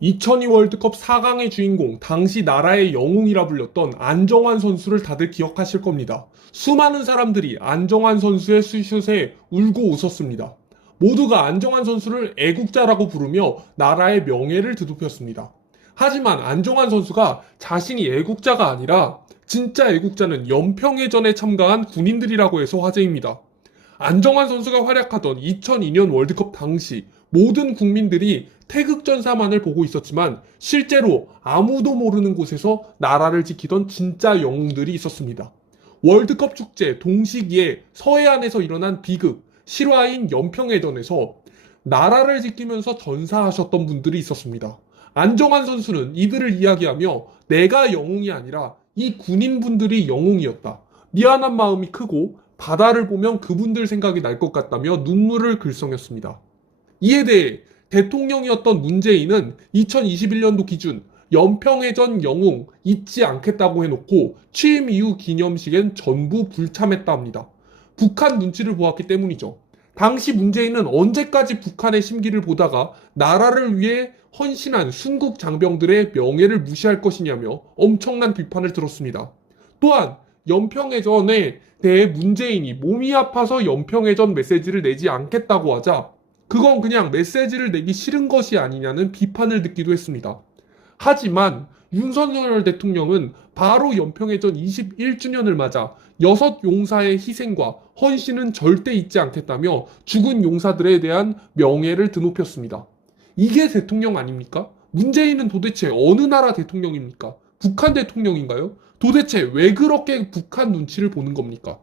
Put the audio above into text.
2002 월드컵 4강의 주인공, 당시 나라의 영웅이라 불렸던 안정환 선수를 다들 기억하실 겁니다. 수많은 사람들이 안정환 선수의 수슛에 울고 웃었습니다. 모두가 안정환 선수를 애국자라고 부르며 나라의 명예를 드높였습니다. 하지만 안정환 선수가 자신이 애국자가 아니라 진짜 애국자는 연평해전에 참가한 군인들이라고 해서 화제입니다. 안정환 선수가 활약하던 2002년 월드컵 당시 모든 국민들이 태극전사만을 보고 있었지만 실제로 아무도 모르는 곳에서 나라를 지키던 진짜 영웅들이 있었습니다. 월드컵 축제 동시기에 서해안에서 일어난 비극, 실화인 연평해전에서 나라를 지키면서 전사하셨던 분들이 있었습니다. 안정환 선수는 이들을 이야기하며 내가 영웅이 아니라 이 군인분들이 영웅이었다. 미안한 마음이 크고 바다를 보면 그분들 생각이 날 것 같다며 눈물을 글썽였습니다. 이에 대해 대통령이었던 문재인은 2021년도 기준 연평해전 영웅 잊지 않겠다고 해놓고 취임 이후 기념식엔 전부 불참했다 합니다. 북한 눈치를 보았기 때문이죠. 당시 문재인은 언제까지 북한의 심기를 보다가 나라를 위해 헌신한 순국 장병들의 명예를 무시할 것이냐며 엄청난 비판을 들었습니다. 또한 연평해전에 대해 문재인이 몸이 아파서 연평해전 메시지를 내지 않겠다고 하자 그건 그냥 메시지를 내기 싫은 것이 아니냐는 비판을 듣기도 했습니다. 하지만 윤석열 대통령은 바로 연평해전 21주년을 맞아 여섯 용사의 희생과 헌신은 절대 잊지 않겠다며 죽은 용사들에 대한 명예를 드높였습니다. 이게 대통령 아닙니까? 문재인은 도대체 어느 나라 대통령입니까? 북한 대통령인가요? 도대체 왜 그렇게 북한 눈치를 보는 겁니까?